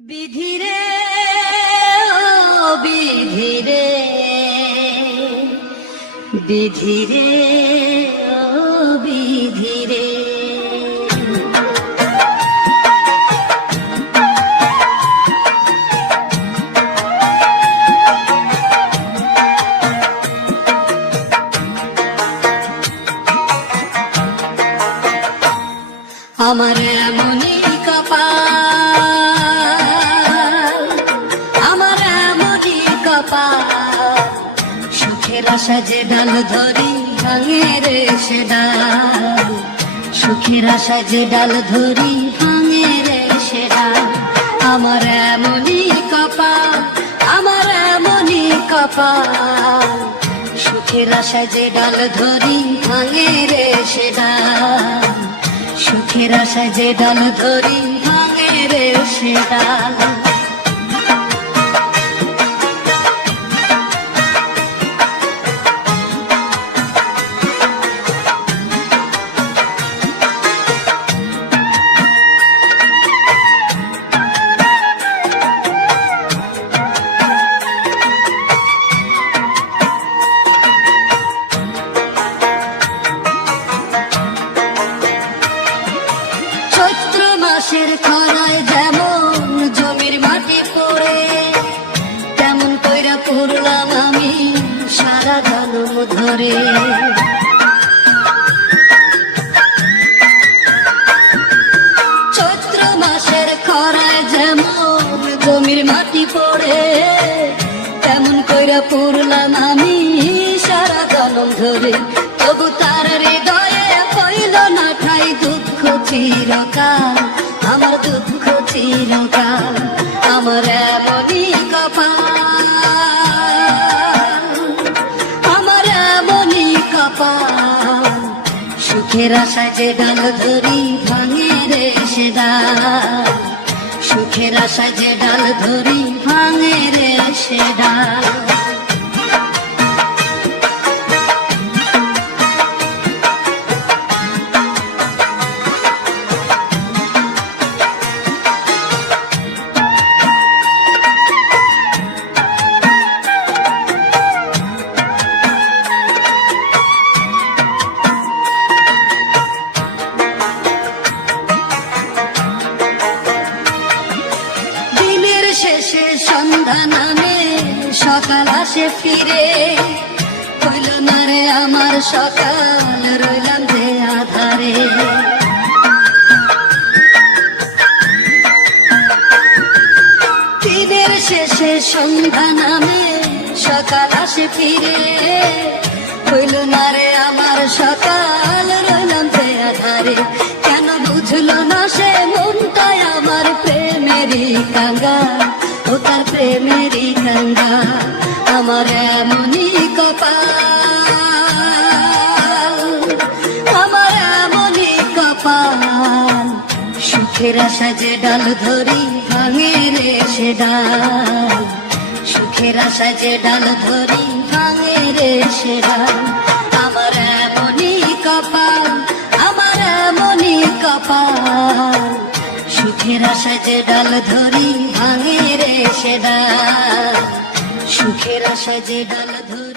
বিধিরে ও বিধিরে বিধিরে ও বিধিরে আমার এমনই কপাল, আমার এমনই কপাল, সুখের আশা যে ডাল ধরি ভাঙে রে সে ডাল, সুখের আশা যে ডাল ধরি ভাঙে রে সে ডাল। আমার এমনই কপাল, আমার এমনই কপাল, সুখের আশা যে ডাল ধরি ভাঙে রে সে ডাল, সুখের আশা যে ডাল ধরি ভাঙে রে সে ডাল। মাসের খরায় যেমন জমির মাটি পড়ে, তেমন কইরা পড়লাম আমি সারা জন্ম ধরে। চৈত্র মাসের খরায় যেমন জমির মাটি পড়ে, তেমন কইরা পড়লাম আমি সারা জন্ম ধরে। তবু তার হৃদয়ে হইল না ঠাই দুঃখ চিরকাল, আমার দুঃখ চিরকাল। আমার এমনই কপাল, আমার এমনই কপাল, সুখের আশায় যে ডাল ধরি ভাঙে রে সে ডাল, সুখের আশায় যে ডাল ধরি ভাঙে রে সে ডাল। শেষে সন্ধ্যা নামে সকাল আসে ফিরে, হইল না রে আমার সকাল, রইলাম যে আধারে। দিনের শেষে সন্ধ্যা নামে সকাল আসে ফিরে, হইল না রে আমার সকাল, রইলাম যে আধারে। কেন বুঝলো না সে মনটাই আমার প্রেমেরই কাঙ্গাল, ও তার প্রেমেরই কাঙ্গাল। আমার এমনই কপাল, আমার এমনই কপাল, সুখের আশা যে ডাল ধরি ভাঙে রে সে ডাল, সুখের আশা যে ডাল ধরি ভাঙে রে সে ডাল। আমার এমনই কপাল, আমার এমনই কপাল, সুখের আশা যে ডাল ধরি ভাঙে রে সে ডাল, সুখের আশা যে ডাল ধরি।